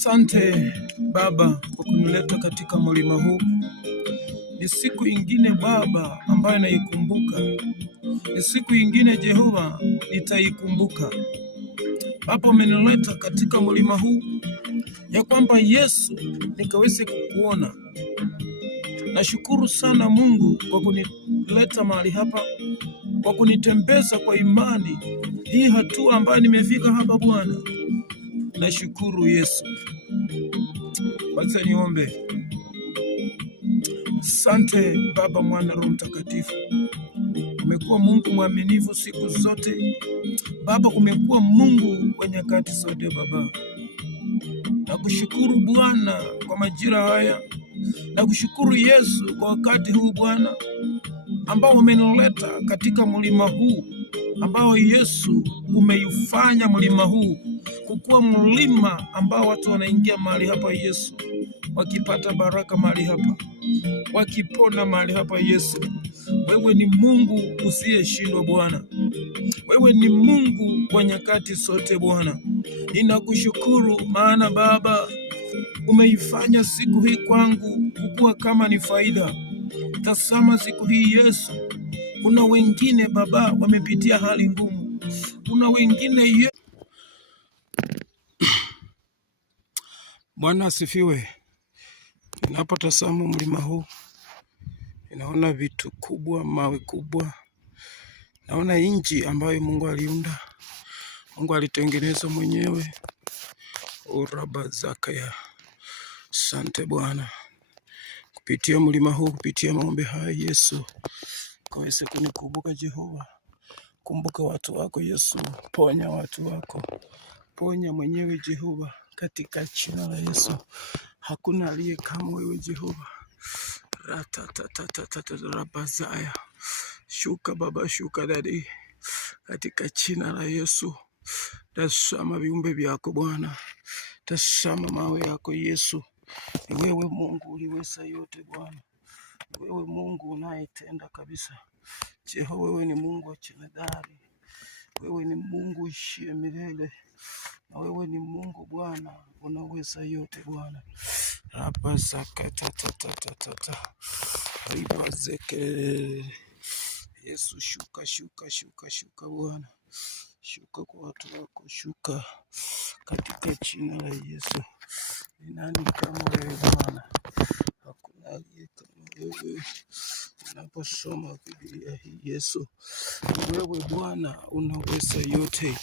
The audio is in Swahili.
Asante Baba kwa kunileta katika mlima huu. Ni siku ingine Baba ambayo naikumbuka. Ni siku ingine Jehova nitaikumbuka. Baba, umenileta katika mlima huu ya kwamba Yesu nikaweze kukuona. Nashukuru sana Mungu kwa kunileta mahali hapa, kwa kunitembeza kwa imani hii hatua ambayo nimefika hapa Bwana. Nashukuru Yesu. Wacha niombe. Asante Baba, Mwana, Roho Mtakatifu. Umekuwa Mungu mwaminifu siku zote Baba, umekuwa Mungu kwa nyakati zote Baba. Nakushukuru Bwana kwa majira haya. Nakushukuru Yesu kwa wakati huu Bwana ambao umenileta katika mlima huu, ambao Yesu umeifanya mlima huu kukuwa mlima ambao watu wanaingia mahali hapa Yesu, wakipata baraka mahali hapa, wakipona mahali hapa Yesu. Wewe ni Mungu usiyeshindwa Bwana. Wewe ni Mungu kwa nyakati zote Bwana. Ninakushukuru maana Baba umeifanya siku hii kwangu kukuwa kama ni faida. Tazama siku hii Yesu, kuna wengine Baba wamepitia hali ngumu. Kuna wengine Bwana asifiwe. Ninapotazama mlima huu, ninaona vitu kubwa, mawe kubwa. Naona nchi ambayo Mungu aliunda. Mungu alitengeneza mwenyewe. Urabazakaya. Asante Bwana. Kupitia mlima huu, kupitia maombi haya Yesu, kaweze kunikumbuka Jehova. Kumbuka watu wako Yesu. Ponya watu wako. Ponya mwenyewe Jehova, katika jina la Yesu. Hakuna aliye kama wewe Jehova. Rabazaya. Shuka Baba, shuka Dadi, katika jina la Yesu. Tazama viumbe vyako Bwana. Tazama mawe yako Yesu. Ni wewe Mungu uliweza yote Bwana. Wewe Mungu unayetenda kabisa. Jehova, wewe ni Mungu wa jemedari. Wewe ni Mungu ishie milele. Na wewe ni Mungu Bwana, unaweza yote Bwana. Hapa zakatatatata. Ribazeke. Yesu, shuka Bwana. Shuka kwa watu wako, shuka katika jina la Yesu. Ni nani kama wewe Bwana? Hakuna aliye kama wewe. Unaposoma Biblia hii Yesu, wewe Bwana unaweza yote.